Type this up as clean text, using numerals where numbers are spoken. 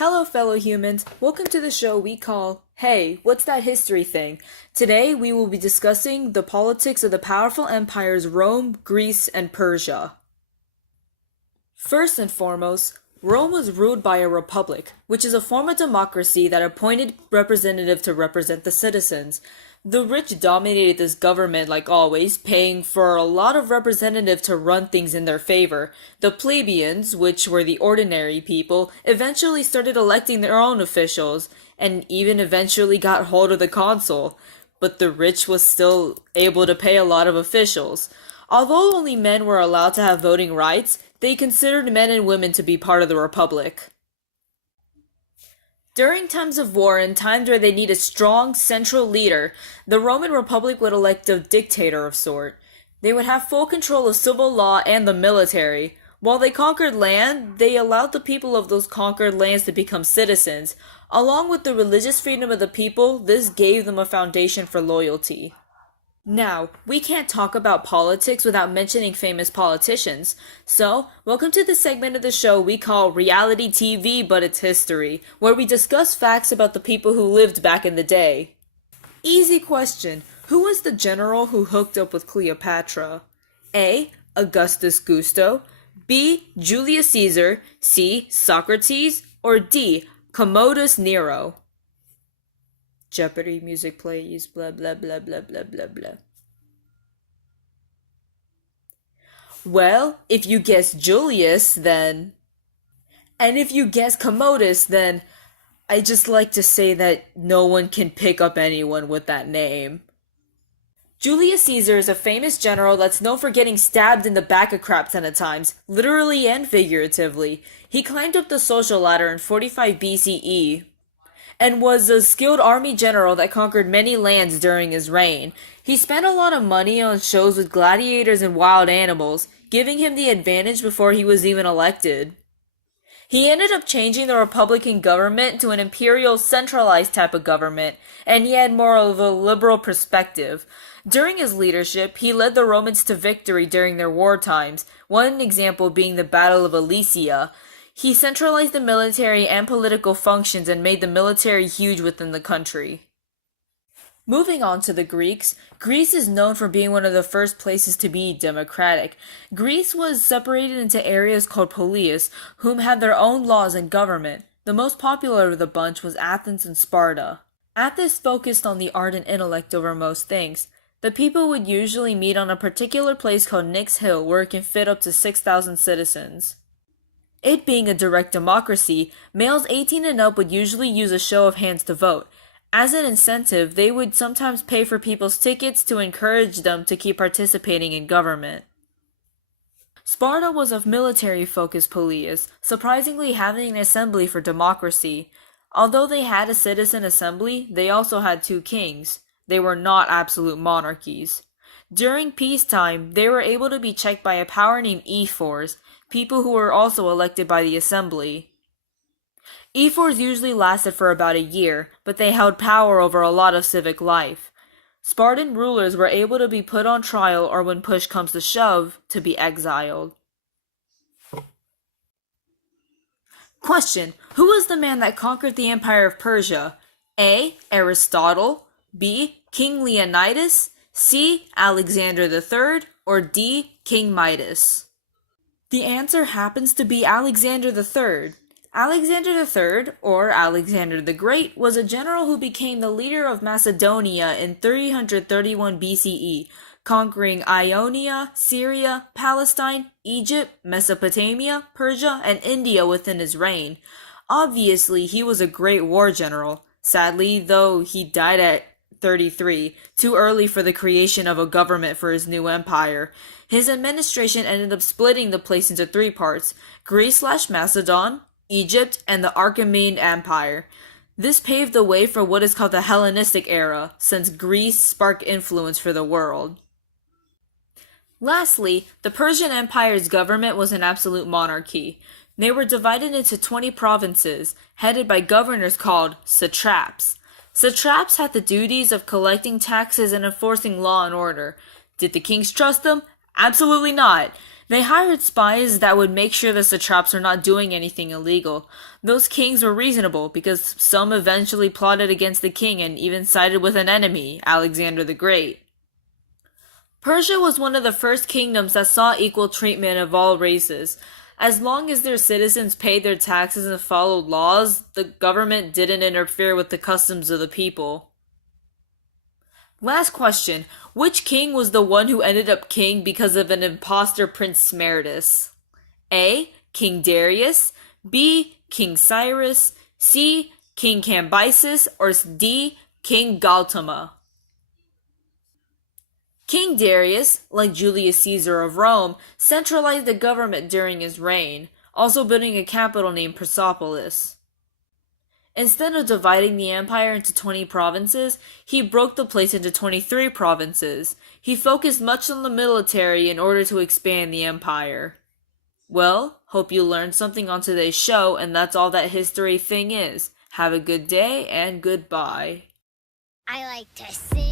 Hello, fellow humans. Welcome to the show we call Hey, What's That History Thing? Today, we will be discussing the politics of the powerful empires Rome, Greece, and Persia. First and foremost, Rome was ruled by a republic, which is a form of democracy that appointed representatives to represent the citizens. The rich dominated this government like always, paying for a lot of representatives to run things in their favor. The plebeians, which were the ordinary people, eventually started electing their own officials, and even eventually got hold of the consul. But the rich was still able to pay a lot of officials. Although only men were allowed to have voting rights, they considered men and women to be part of the republic. During times of war and times where they need a strong central leader, the Roman Republic would elect a dictator of sort. They would have full control of civil law and the military. While they conquered land, they allowed the people of those conquered lands to become citizens. Along with the religious freedom of the people, this gave them a foundation for loyalty. Now, we can't talk about politics without mentioning famous politicians. So, welcome to the segment of the show we call Reality TV But It's History, where we discuss facts about the people who lived back in the day. Easy question. Who was the general who hooked up with Cleopatra? A. Augustus Gusto, B. Julius Caesar, C. Socrates, or D. Commodus Nero? Jeopardy music plays, blah blah blah blah blah blah blah. Well, if you guess Julius, then... And if you guess Commodus, then... I just like to say that no one can pick up anyone with that name. Julius Caesar is a famous general that's known for getting stabbed in the back a crap ton of times, literally and figuratively. He climbed up the social ladder in 45 BCE, and was a skilled army general that conquered many lands during his reign. He spent a lot of money on shows with gladiators and wild animals, giving him the advantage before he was even elected. He ended up changing the republican government to an imperial centralized type of government, and he had more of a liberal perspective. During his leadership, he led the Romans to victory during their war times, one example being the Battle of Alesia. He centralized the military and political functions and made the military huge within the country. Moving on to the Greeks, Greece is known for being one of the first places to be democratic. Greece was separated into areas called polis, whom had their own laws and government. The most popular of the bunch was Athens and Sparta. Athens focused on the art and intellect over most things. The people would usually meet on a particular place called Nix Hill, where it can fit up to 6,000 citizens. It being a direct democracy, males 18 and up would usually use a show of hands to vote. As an incentive, they would sometimes pay for people's tickets to encourage them to keep participating in government. Sparta was a military-focused polis, surprisingly having an assembly for democracy. Although they had a citizen assembly, they also had two kings. They were not absolute monarchies. During peacetime, they were able to be checked by a power named ephors, people who were also elected by the assembly. Ephors usually lasted for about a year, but they held power over a lot of civic life. Spartan rulers were able to be put on trial or when push comes to shove, to be exiled. Question: who was the man that conquered the empire of Persia? A. Aristotle, B. King Leonidas, C. Alexander III, or D. King Midas? The answer happens to be Alexander III. Alexander III, or Alexander the Great, was a general who became the leader of Macedonia in 331 BCE, conquering Ionia, Syria, Palestine, Egypt, Mesopotamia, Persia, and India within his reign. Obviously, he was a great war general. Sadly, though, he died at 33, too early for the creation of a government for his new empire. His administration ended up splitting the place into three parts: Greece/Macedon, Egypt, and the Achaemenid Empire. This paved the way for what is called the Hellenistic era, since Greece sparked influence for the world. Lastly, the Persian Empire's government was an absolute monarchy. They were divided into 20 provinces, headed by governors called satraps. Satraps had the duties of collecting taxes and enforcing law and order. Did the kings trust them? Absolutely not. They hired spies that would make sure the satraps are not doing anything illegal. Those kings were reasonable because some eventually plotted against the king and even sided with an enemy, Alexander the Great. Persia was one of the first kingdoms that saw equal treatment of all races. As long as their citizens paid their taxes and followed laws, the government didn't interfere with the customs of the people. Last question. Which king was the one who ended up king because of an impostor Prince Smerdis? A. King Darius, B. King Cyrus, C. King Cambyses, or D. King Gautama? King Darius, like Julius Caesar of Rome, centralized the government during his reign, also building a capital named Persepolis. Instead of dividing the empire into 20 provinces, he broke the place into 23 provinces. He focused much on the military in order to expand the empire. Well, hope you learned something on today's show, and that's all that history thing is. Have a good day and goodbye. I like to sing.